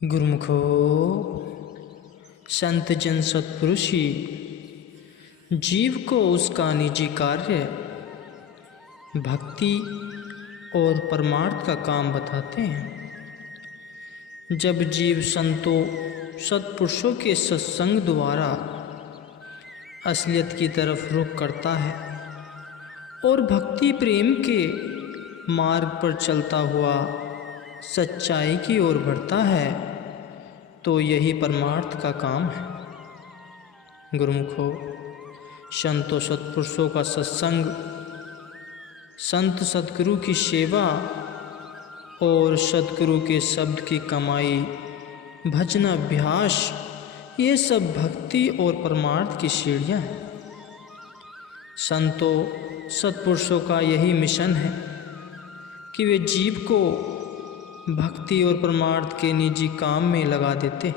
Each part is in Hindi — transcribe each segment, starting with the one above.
गुरुमुखो संत जन सत्पुरुष ही जीव को उसका निजी कार्य भक्ति और परमार्थ का काम बताते हैं। जब जीव संतों सत्पुरुषों के सत्संग द्वारा असलियत की तरफ रुख करता है और भक्ति प्रेम के मार्ग पर चलता हुआ सच्चाई की ओर बढ़ता है, तो यही परमार्थ का काम है। गुरुमुखो संतों सत्पुरुषों का सत्संग, संत सतगुरु की सेवा और सतगुरु के शब्द की कमाई, भजन अभ्यास, ये सब भक्ति और परमार्थ की सीढ़ियाँ हैं। संतों सत्पुरुषों का यही मिशन है कि वे जीव को भक्ति और परमार्थ के निजी काम में लगा देते।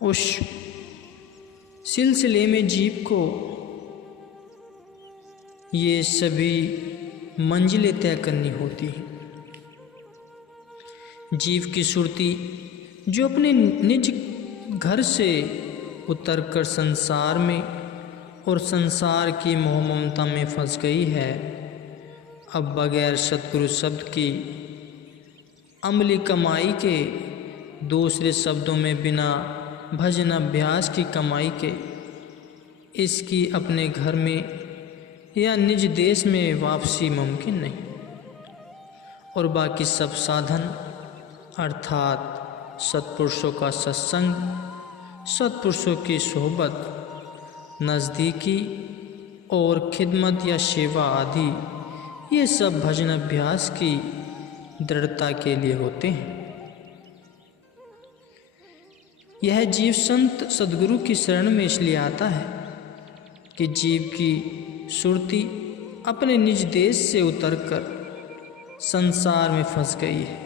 उस सिलसिले में जीव को ये सभी मंजिलें तय करनी होती हैं। जीव की सुरती जो अपने निज घर से उतरकर संसार में और संसार की मोह ममता में फंस गई है, अब बगैर सतगुरु शब्द की अमली कमाई के, दूसरे शब्दों में बिना भजन अभ्यास की कमाई के, इसकी अपने घर में या निज देश में वापसी मुमकिन नहीं। और बाकी सब साधन अर्थात सत्पुरुषों का सत्संग, सत्पुरुषों की सोहबत, नज़दीकी और खिदमत या सेवा आदि, ये सब भजन अभ्यास की दृढ़ता के लिए होते हैं। यह जीव संत सद्गुरु की शरण में इसलिए आता है कि जीव की सुरती अपने निज देश से उतरकर संसार में फंस गई है,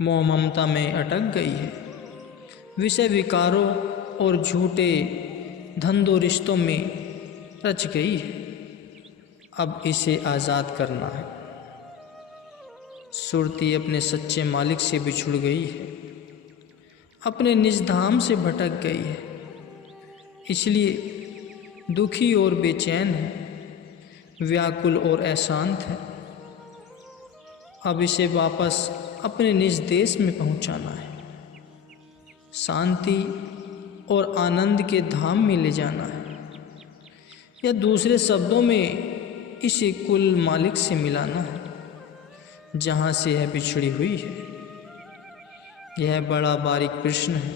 मोह ममता में अटक गई है, विषय विकारों और झूठे धंधों रिश्तों में रच गई है। अब इसे आज़ाद करना है। सुरती अपने सच्चे मालिक से बिछुड़ गई है, अपने निज धाम से भटक गई है, इसलिए दुखी और बेचैन है, व्याकुल और अशांत है। अब इसे वापस अपने निज देश में पहुंचाना है, शांति और आनंद के धाम में ले जाना है, या दूसरे शब्दों में इसे कुल मालिक से मिलाना है जहाँ से यह बिछड़ी हुई है। यह बड़ा बारीक प्रश्न है,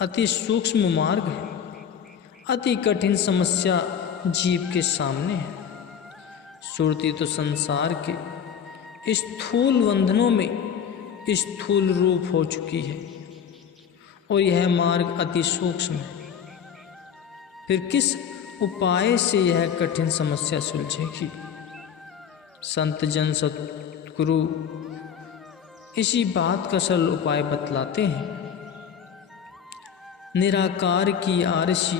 अति सूक्ष्म मार्ग है, अति कठिन समस्या जीव के सामने है। सुरती तो संसार के स्थूल बंधनों में स्थूल रूप हो चुकी है और यह मार्ग अति सूक्ष्म है। फिर किस उपाय से यह कठिन समस्या सुलझेगी? संत जन सतगुरु इसी बात का सरल उपाय बतलाते हैं। निराकार की आरसी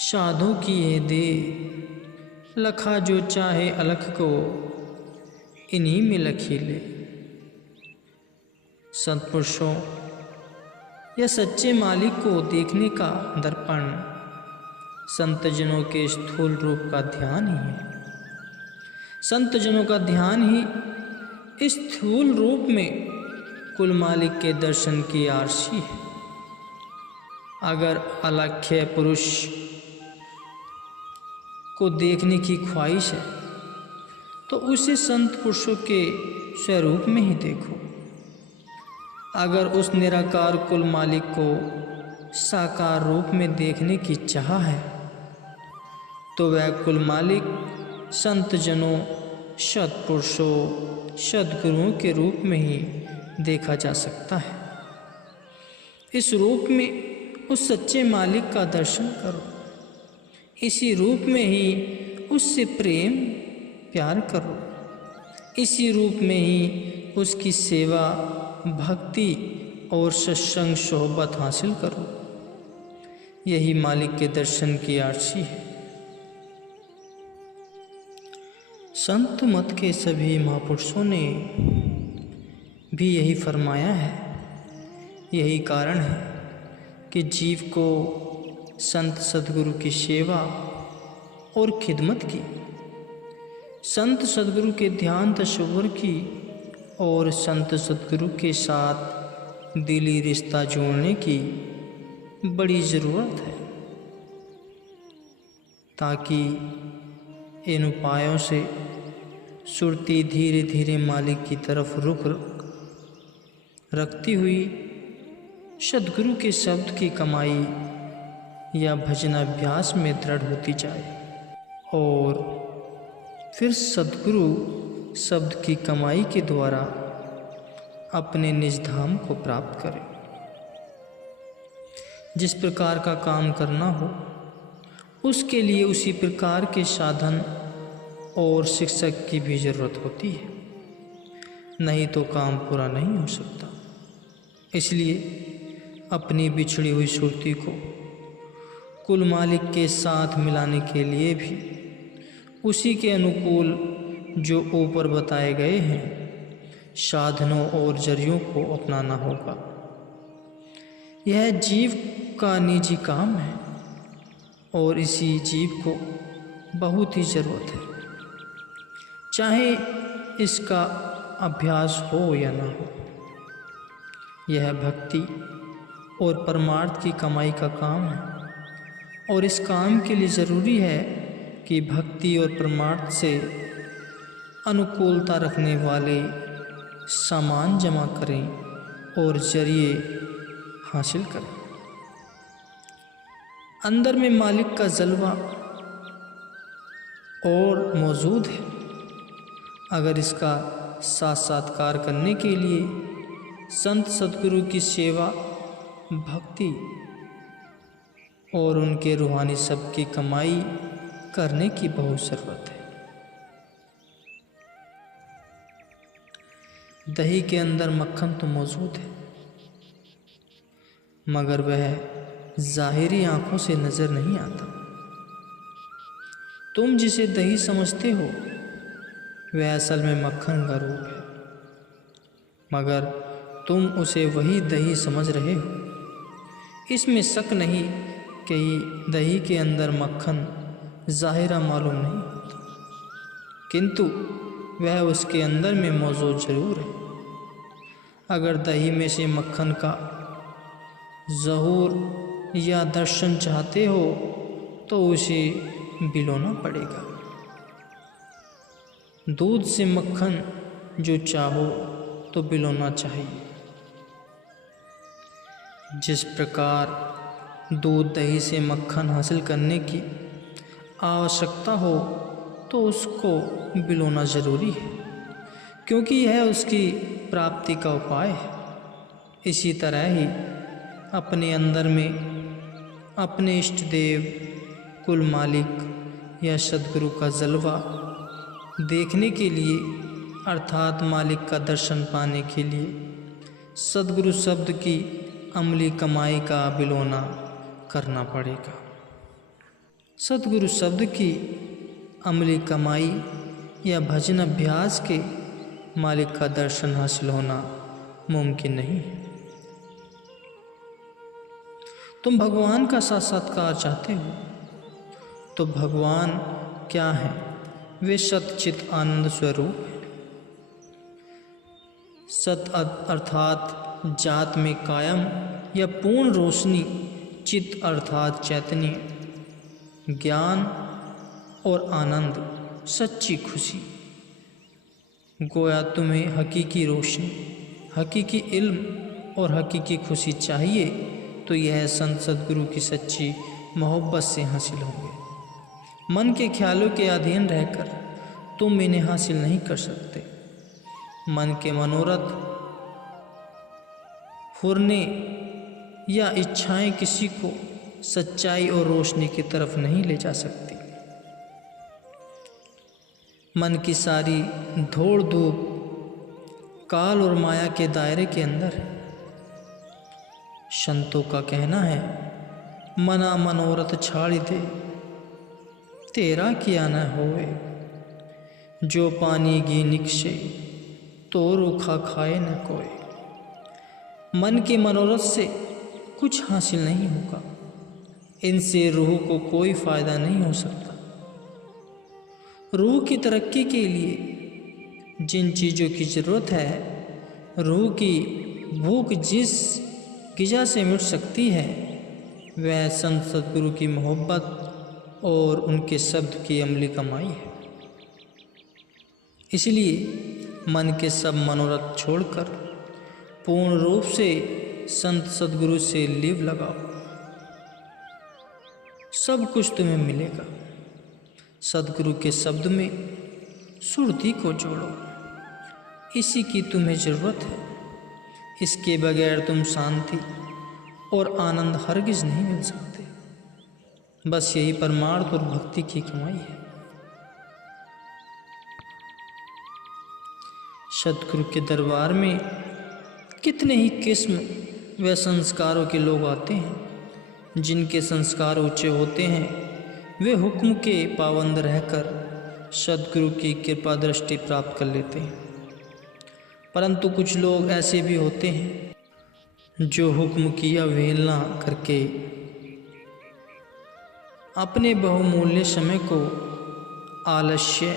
साधु की ये दे, लखा जो चाहे अलख को इन्हीं में लखी ले। सत्पुरुषों या सच्चे मालिक को देखने का दर्पण संतजनों के स्थूल रूप का ध्यान ही है। संतजनों का ध्यान ही स्थूल रूप में कुल मालिक के दर्शन की आरसी है। अगर अलख्य पुरुष को देखने की ख्वाहिश है तो उसे संत पुरुषों के स्वरूप में ही देखो। अगर उस निराकार कुल मालिक को साकार रूप में देखने की चाह है तो वह कुल मालिक संत जनों, सत्पुरुषों, सद्गुरुओं के रूप में ही देखा जा सकता है। इस रूप में उस सच्चे मालिक का दर्शन करो, इसी रूप में ही उससे प्रेम प्यार करो, इसी रूप में ही उसकी सेवा, भक्ति और सत्संग सोहबत हासिल करो। यही मालिक के दर्शन की आरसी है। संत मत के सभी महापुरुषों ने भी यही फरमाया है। यही कारण है कि जीव को संत सद्गुरु की सेवा और खिदमत की, संत सद्गुरु के ध्यान तस्वर की और संत सद्गुरु के साथ दिली रिश्ता जोड़ने की बड़ी ज़रूरत है, ताकि इन उपायों से सुरती धीरे धीरे मालिक की तरफ रुख रखती हुई सद्गुरु के शब्द की कमाई या भजनाभ्यास में दृढ़ होती जाए और फिर सद्गुरु शब्द की कमाई के द्वारा अपने निज धाम को प्राप्त करे। जिस प्रकार का काम करना हो उसके लिए उसी प्रकार के साधन और शिक्षक की भी ज़रूरत होती है, नहीं तो काम पूरा नहीं हो सकता। इसलिए अपनी बिछड़ी हुई सुरती को कुल मालिक के साथ मिलाने के लिए भी उसी के अनुकूल जो ऊपर बताए गए हैं साधनों और जरियों को अपनाना होगा। यह जीव का निजी काम है और इसी जीव को बहुत ही ज़रूरत है, चाहे इसका अभ्यास हो या ना हो। यह भक्ति और परमार्थ की कमाई का काम है और इस काम के लिए ज़रूरी है कि भक्ति और परमार्थ से अनुकूलता रखने वाले सामान जमा करें और जरिए हासिल करें। अंदर में मालिक का जलवा और मौजूद है। अगर इसका साक्षात्कार करने के लिए संत सद्गुरु की सेवा, भक्ति और उनके रूहानी शब्द की कमाई करने की बहुत ज़रूरत है। दही के अंदर मक्खन तो मौजूद है, मगर वह ज़ाहिरी आंखों से नज़र नहीं आता। तुम जिसे दही समझते हो वह असल में मक्खन का रूप है, मगर तुम उसे वही दही समझ रहे हो। इसमें शक नहीं कि दही के अंदर मक्खन ज़ाहिरा मालूम नहीं होता, किंतु वह उसके अंदर में मौजूद ज़रूर है। अगर दही में से मक्खन का ज़हूर या दर्शन चाहते हो तो उसे बिलोना पड़ेगा। दूध से मक्खन जो चाहो तो बिलोना चाहिए। जिस प्रकार दूध दही से मक्खन हासिल करने की आवश्यकता हो तो उसको बिलोना ज़रूरी है, क्योंकि यह उसकी प्राप्ति का उपाय है। इसी तरह ही अपने अंदर में अपने इष्ट देव, कुल मालिक या सद्गुरु का जलवा देखने के लिए अर्थात मालिक का दर्शन पाने के लिए सद्गुरु शब्द की अमली कमाई का बिलोना करना पड़ेगा। सद्गुरु शब्द की अमली कमाई या भजन अभ्यास के मालिक का दर्शन हासिल होना मुमकिन नहीं है। तुम भगवान का साक्षात्कार चाहते हो तो भगवान क्या है? वे सच्चित आनंद स्वरूप है। सत अर्थात जात में कायम या पूर्ण रोशनी, चित्त अर्थात चैतन्य, ज्ञान और आनंद, सच्ची खुशी। गोया तुम्हें हकीकी रोशनी, हकीकी इल्म और हकीकी खुशी चाहिए तो यह संत सद्गुरु की सच्ची मोहब्बत से हासिल होंगे। मन के ख्यालों के अधीन रहकर तुम इन्हें हासिल नहीं कर सकते। मन के मनोरथ, फुरने या इच्छाएं किसी को सच्चाई और रोशनी की तरफ नहीं ले जा सकती। मन की सारी दौड़ धूप काल और माया के दायरे के अंदर है। संतों का कहना है, मना मनोरथ छाड़ दे, तेरा किया न होवे, जो पानी गी निकशे, तो रूखा खाए न कोई। मन के मनोरथ से कुछ हासिल नहीं होगा, इनसे रूह को कोई फायदा नहीं हो सकता। रूह की तरक्की के लिए जिन चीज़ों की ज़रूरत है, रूह की भूख जिस ग़िज़ा से मिट सकती है, वह संत सद्गुरु की मोहब्बत और उनके शब्द की अमली कमाई है। इसलिए मन के सब मनोरथ छोड़कर पूर्ण रूप से संत सद्गुरु से लीव लगाओ, सब कुछ तुम्हें मिलेगा। सद्गुरु के शब्द में सुरती को जोड़ो, इसी की तुम्हें ज़रूरत है। इसके बगैर तुम शांति और आनंद हरगिज़ नहीं मिल सकते। बस यही परमार्थ और भक्ति की कमाई है। सद्गुरु के दरबार में कितने ही किस्म व संस्कारों के लोग आते हैं। जिनके संस्कार ऊंचे होते हैं, वे हुक्म के पाबंद रहकर सद्गुरु की कृपा दृष्टि प्राप्त कर लेते हैं। परंतु कुछ लोग ऐसे भी होते हैं जो हुक्म की अवहेलना करके अपने बहुमूल्य समय को आलस्य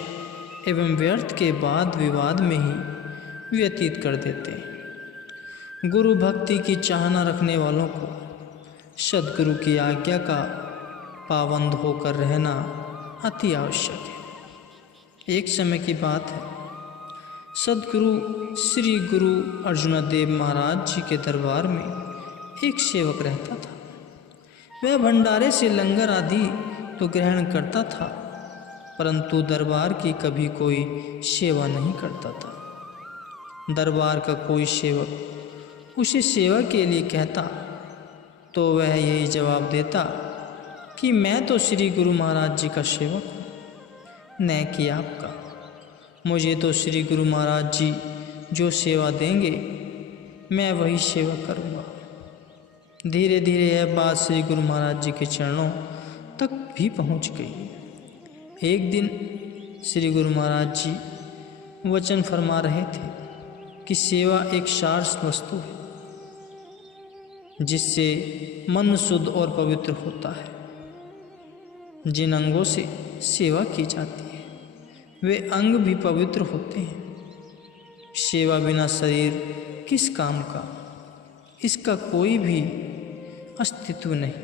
एवं व्यर्थ के वाद विवाद में ही व्यतीत कर देते हैं। गुरु भक्ति की चाहना रखने वालों को सद्गुरु की आज्ञा का पाबंद होकर रहना अति आवश्यक है। एक समय की बात है, सद्गुरु श्री गुरु अर्जुन देव महाराज जी के दरबार में एक सेवक रहता था। वह भंडारे से लंगर आदि तो ग्रहण करता था, परंतु दरबार की कभी कोई सेवा नहीं करता था। दरबार का कोई सेवक उसे सेवा के लिए कहता तो वह यही जवाब देता कि मैं तो श्री गुरु महाराज जी का सेवक हूँ, न कि आपका। मुझे तो श्री गुरु महाराज जी जो सेवा देंगे, मैं वही सेवा करूँगा। धीरे धीरे यह बात श्री गुरु महाराज जी के चरणों तक भी पहुँच गई। एक दिन श्री गुरु महाराज जी वचन फरमा रहे थे कि सेवा एक सार वस्तु है जिससे मन शुद्ध और पवित्र होता है। जिन अंगों से सेवा की जाती है वे अंग भी पवित्र होते हैं। सेवा बिना शरीर किस काम का, इसका कोई भी अस्तित्व नहीं।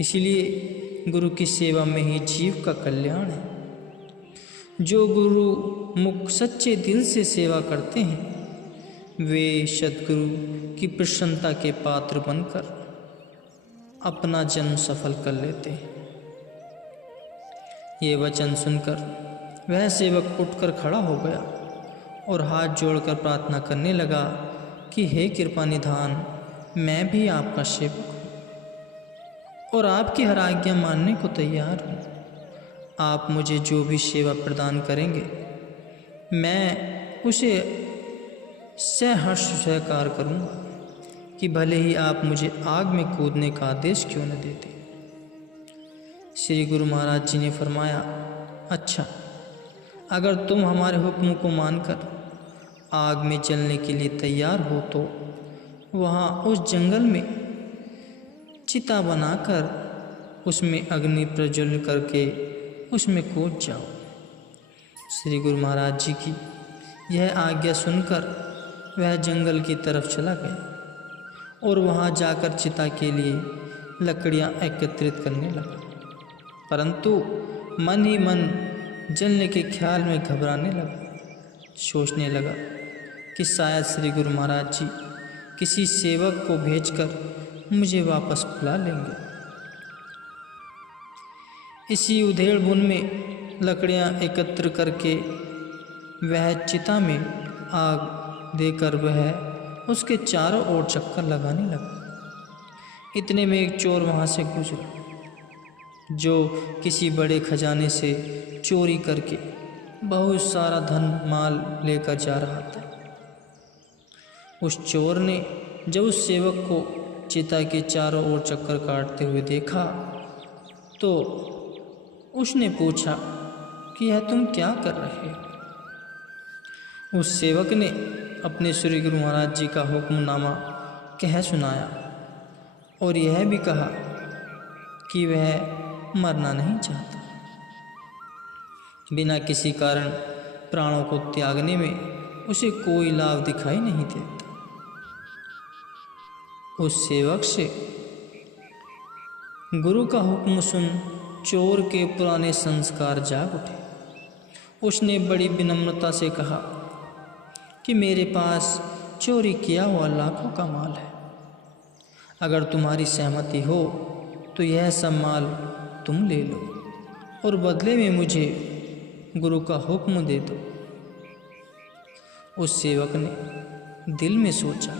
इसलिए गुरु की सेवा में ही जीव का कल्याण है। जो गुरु मुख सच्चे दिल से सेवा करते हैं, वे सद्गुरु की प्रसन्नता के पात्र बनकर अपना जन्म सफल कर लेते हैं। ये वचन सुनकर वह सेवक उठकर खड़ा हो गया और हाथ जोड़कर प्रार्थना करने लगा कि हे कृपा निधान, मैं भी आपका सेवक हूँ और आपकी हर आज्ञा मानने को तैयार हूँ। आप मुझे जो भी सेवा प्रदान करेंगे, मैं उसे सहर्ष स्वीकार करूँगा, कि भले ही आप मुझे आग में कूदने का आदेश क्यों न देते। श्री गुरु महाराज जी ने फरमाया, अच्छा, अगर तुम हमारे हुक्म को मानकर आग में जलने के लिए तैयार हो तो वहाँ उस जंगल में चिता बनाकर उसमें अग्नि प्रज्वलित करके उसमें कूद जाओ। श्री गुरु महाराज जी की यह आज्ञा सुनकर वह जंगल की तरफ चला गया और वहाँ जाकर चिता के लिए लकड़ियाँ एकत्रित करने लगा। परंतु मन ही मन जलने के ख्याल में घबराने लगा। सोचने लगा कि शायद श्री गुरु महाराज जी किसी सेवक को भेजकर मुझे वापस बुला लेंगे। इसी उधेड़ बुन में लकड़ियाँ एकत्र करके वह चिता में आग देकर वह उसके चारों ओर चक्कर लगाने लगा। इतने में एक चोर वहाँ से गुजरा जो किसी बड़े खजाने से चोरी करके बहुत सारा धन माल लेकर जा रहा था। उस चोर ने जब उस सेवक को चिता के चारों ओर चक्कर काटते हुए देखा तो उसने पूछा कि यह तुम क्या कर रहे हो। उस सेवक ने अपने श्री गुरु महाराज जी का हुक्मनामा कह सुनाया और यह भी कहा कि वह मरना नहीं चाहता। बिना किसी कारण प्राणों को त्यागने में उसे कोई लाभ दिखाई नहीं देता। उस सेवक से गुरु का हुक्म सुन चोर के पुराने संस्कार जाग उठे। उसने बड़ी विनम्रता से कहा कि मेरे पास चोरी किया हुआ लाखों का माल है। अगर तुम्हारी सहमति हो तो यह सब माल तुम ले लो और बदले में मुझे गुरु का हुक्म दे दो। उस सेवक ने दिल में सोचा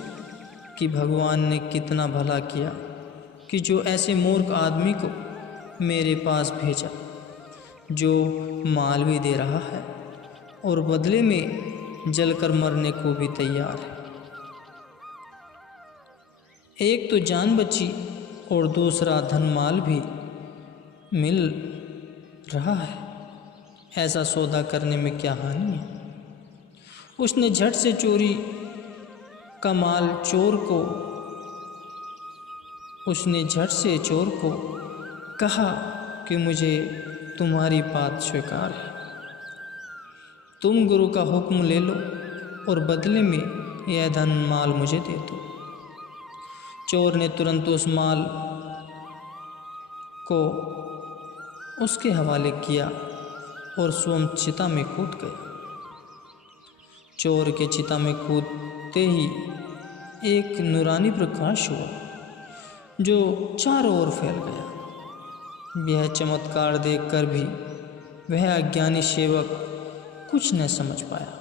कि भगवान ने कितना भला किया कि जो ऐसे मूर्ख आदमी को मेरे पास भेजा, जो माल भी दे रहा है और बदले में जलकर मरने को भी तैयार है। एक तो जान बची और दूसरा धन माल भी मिल रहा है। ऐसा सौदा करने में क्या हानि है। उसने झट से चोरी का माल चोर को कहा कि मुझे तुम्हारी बात स्वीकार है। तुम गुरु का हुक्म ले लो और बदले में यह धन माल मुझे दे दो। चोर ने तुरंत उस माल को उसके हवाले किया और स्वयं चिता में कूद गया। चोर के चिता में कूदते ही एक नूरानी प्रकाश हुआ जो चारों ओर फैल गया। यह चमत्कार देखकर भी वह अज्ञानी सेवक कुछ न समझ पाया।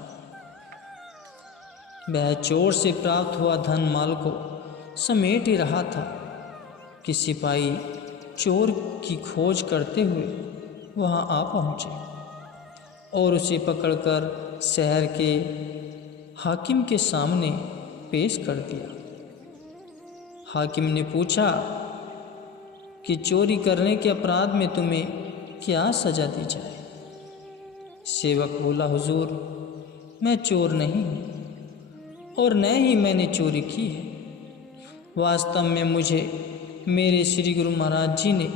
वह चोर से प्राप्त हुआ धन माल को समेट ही रहा था कि सिपाही चोर की खोज करते हुए वहां आ पहुंचे और उसे पकड़कर शहर के हाकिम के सामने पेश कर दिया। हाकिम ने पूछा कि चोरी करने के अपराध में तुम्हें क्या सजा दी जाए। सेवक बोला, हुजूर, मैं चोर नहीं हूँ और न ही मैंने चोरी की है। वास्तव में मुझे मेरे श्री गुरु महाराज जी ने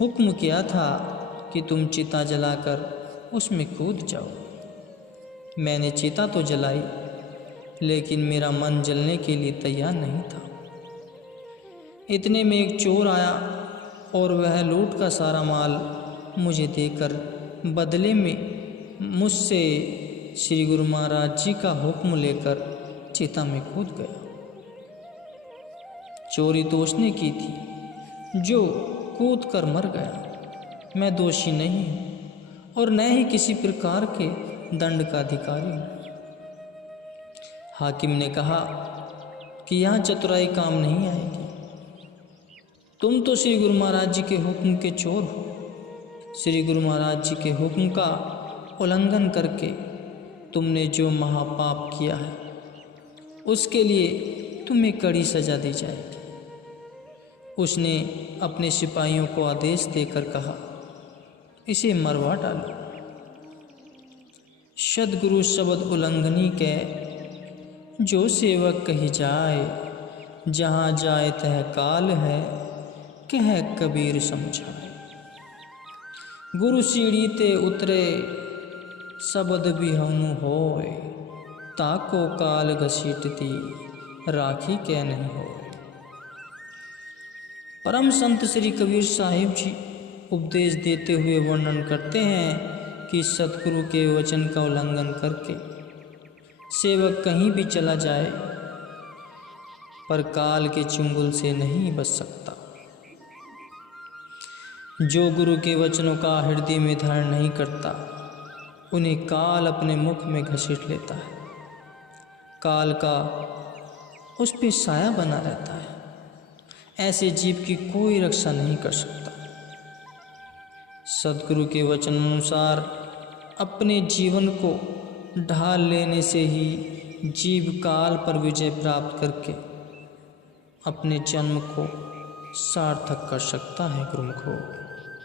हुक्म किया था कि तुम चिता जलाकर उसमें कूद जाओ। मैंने चिता तो जलाई, लेकिन मेरा मन जलने के लिए तैयार नहीं था। इतने में एक चोर आया और वह लूट का सारा माल मुझे देकर बदले में मुझसे श्री गुरु महाराज जी का हुक्म लेकर चिता में कूद गया। चोरी तो उसने की थी जो कूद कर मर गया। मैं दोषी नहीं हूँ और न ही किसी प्रकार के दंड का अधिकारी हूँ। हाकिम ने कहा कि यहाँ चतुराई काम नहीं आएगी। तुम तो श्री गुरु महाराज जी के हुक्म के चोर हो। श्री गुरु महाराज जी के हुक्म का उल्लंघन करके तुमने जो महापाप किया है उसके लिए तुम्हें कड़ी सजा दी जाएगी। उसने अपने सिपाहियों को आदेश देकर कहा, इसे मरवा डालो। सद्गुरु शब्द उल्लंघनी के जो सेवक कही जाए, जहाँ जाए तह काल है, कह कबीर समझाए। गुरु सीढ़ी ते उतरे शब्द भी हम होए, ताको काल घसीटती राखी के नहीं हो। परम संत श्री कबीर साहिब जी उपदेश देते हुए वर्णन करते हैं कि सतगुरु के वचन का उल्लंघन करके सेवक कहीं भी चला जाए पर काल के चुंगल से नहीं बच सकता। जो गुरु के वचनों का हृदय में धारण नहीं करता, उन्हें काल अपने मुख में घसीट लेता है। काल का उस पे साया बना रहता है। ऐसे जीव की कोई रक्षा नहीं कर सकता। सद्गुरु के वचन अनुसार अपने जीवन को ढाल लेने से ही जीव काल पर विजय प्राप्त करके अपने जन्म को सार्थक कर सकता है। गुरुमुखो।